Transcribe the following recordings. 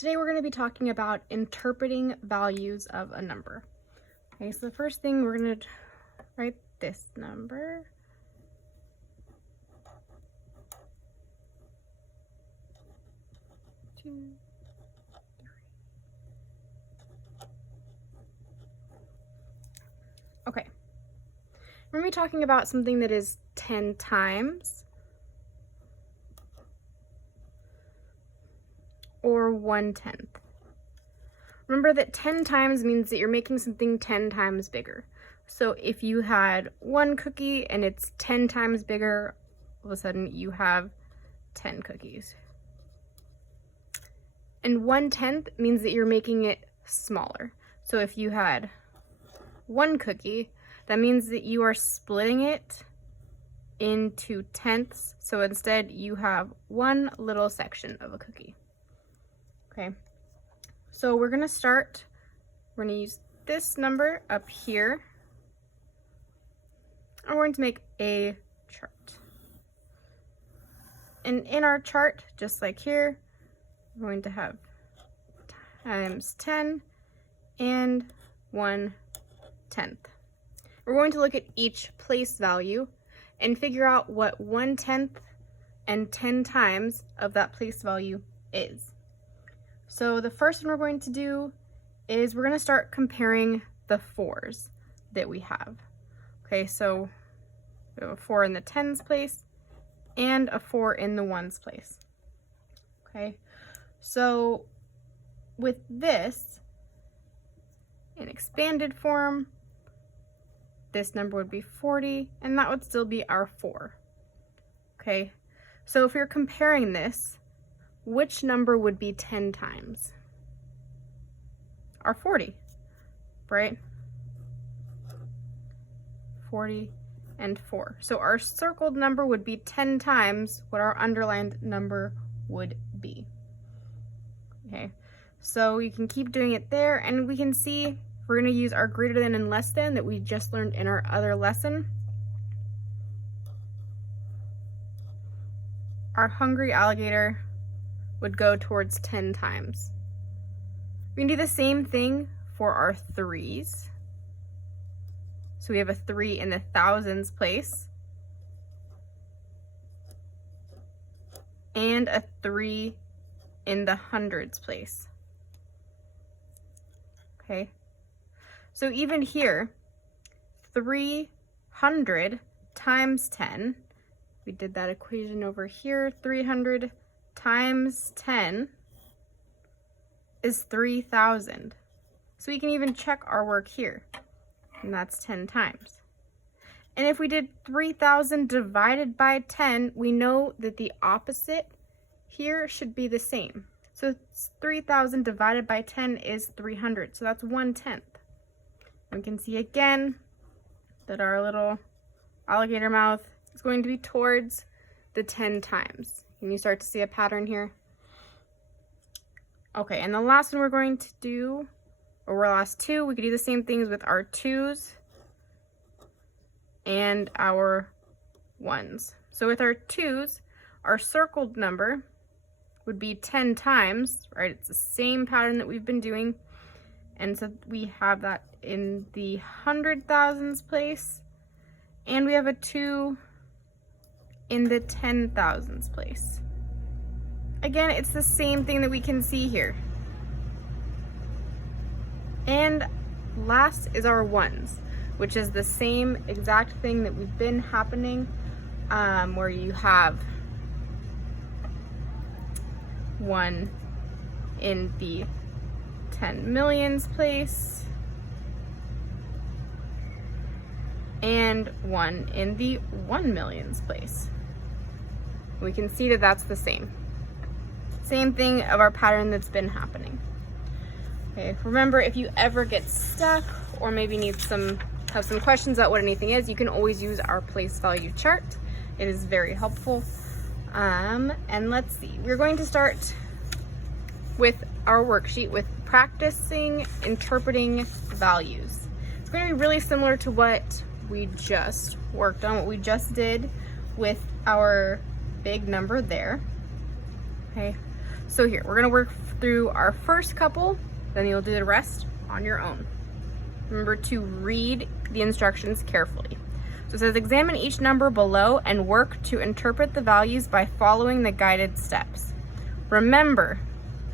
Today we're going to be talking about interpreting values of a number. Okay, so the first thing we're going to write this number. Two, three. Okay, we're going to be talking about something that is 10 times or 1/10. Remember that 10 times means that you're making something 10 times bigger. So if you had one cookie and it's 10 times bigger, all of a sudden you have 10 cookies. And 1/10 means that you're making it smaller. So if you had one cookie, that means that you are splitting it into tenths. So instead you have one little section of a cookie. Okay, so we're going to use this number up here, and we're going to make a chart. And in our chart, just like here, we're going to have times 10 and 1/10. We're going to look at each place value and figure out what 1/10 and 10 times of that place value is. So the first one we're going to do is we're going to start comparing the 4s that we have. Okay, so we have a 4 in the tens place and a 4 in the ones place. Okay, so with this, in expanded form, this number would be 40, and that would still be our 4. Okay, so if you're comparing this, which number would be 10 times? Our 40, right? 40 and 4. So our circled number would be 10 times what our underlined number would be. Okay, so you can keep doing it there, and we can see we're going to use our greater than and less than that we just learned in our other lesson. Our hungry alligator would go towards 10 times. We can do the same thing for our 3s. So we have a 3 in the thousands place and a 3 in the hundreds place. Okay, so even here, 300 times 10, we did that equation over here, 300 times 10 is 3,000. So we can even check our work here, and that's 10 times. And if we did 3,000 divided by 10, we know that the opposite here should be the same. So 3,000 divided by 10 is 300, so that's 1/10. We can see again that our little alligator mouth is going to be towards the 10 times. Can you start to see a pattern here? Okay, and the last one we're going to do, or our last two, we could do the same things with our 2s and our 1s. So with our 2s, our circled number would be 10 times, right? It's the same pattern that we've been doing. And so we have that in the hundred thousands place, and we have a 2 in the 10,000s place. Again, it's the same thing that we can see here. And last is our 1s, which is the same exact thing that we've been happening, where you have 1 in the 10 millions place and 1 in the 1 millions place. We can see that that's the same thing of our pattern that's been happening. Okay, remember, if you ever get stuck or maybe have some questions about what anything is, you can always use our place value chart. It is very helpful. And let's see, we're going to start with our worksheet with practicing interpreting values. It's going to be really similar to what we just worked on, what we just did with our big number there. Okay, So here, we're gonna work through our first couple, then you'll do the rest on your own. Remember to read the instructions carefully. So it says, examine each number below and work to interpret the values by following the guided steps. Remember,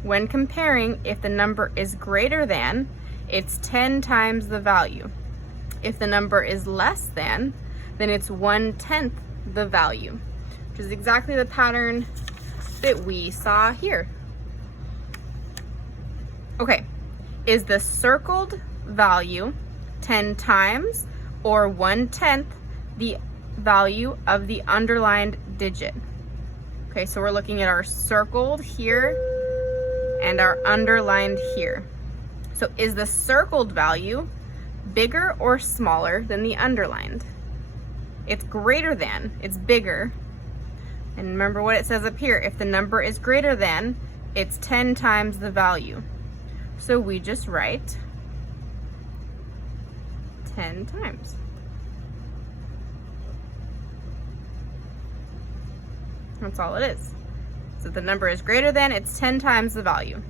when comparing, if the number is greater than, it's 10 times the value. If the number is less than, then it's 1/10 the value, which is exactly the pattern that we saw here. Okay, is the circled value 10 times or 1/10 the value of the underlined digit? Okay, so we're looking at our circled here and our underlined here. So is the circled value bigger or smaller than the underlined? It's greater than, it's bigger. And remember what it says up here, if the number is greater than, it's 10 times the value. So we just write 10 times. That's all it is. So if the number is greater than, it's 10 times the value.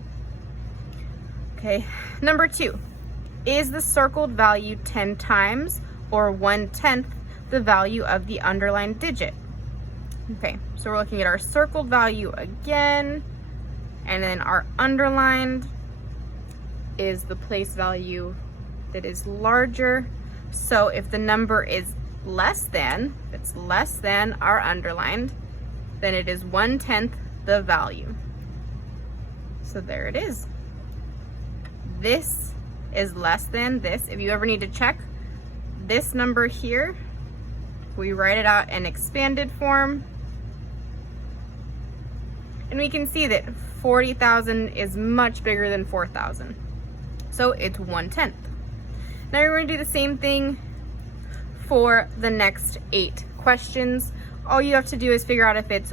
Okay, number 2. Is the circled value 10 times or 1/10 the value of the underlined digit? Okay, so we're looking at our circled value again, and then our underlined is the place value that is larger. So if the number is less than, if it's less than our underlined, then it is 1/10 the value. So there it is. This is less than this. If you ever need to check this number here, we write it out in expanded form. And we can see that 40,000 is much bigger than 4,000. So it's 1/10. Now we're going to do the same thing for the next 8 questions. All you have to do is figure out if it's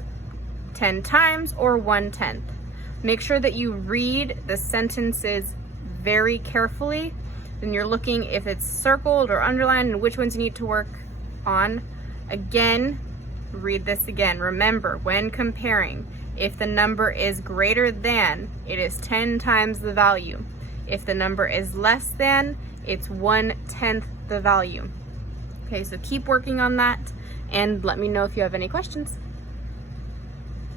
10 times or 1/10. Make sure that you read the sentences very carefully. Then you're looking if it's circled or underlined and which ones you need to work on. Again, read this again. Remember, when comparing, if the number is greater than, it is 10 times the value. If the number is less than, it's 1/10 the value. Okay, so keep working on that and let me know if you have any questions.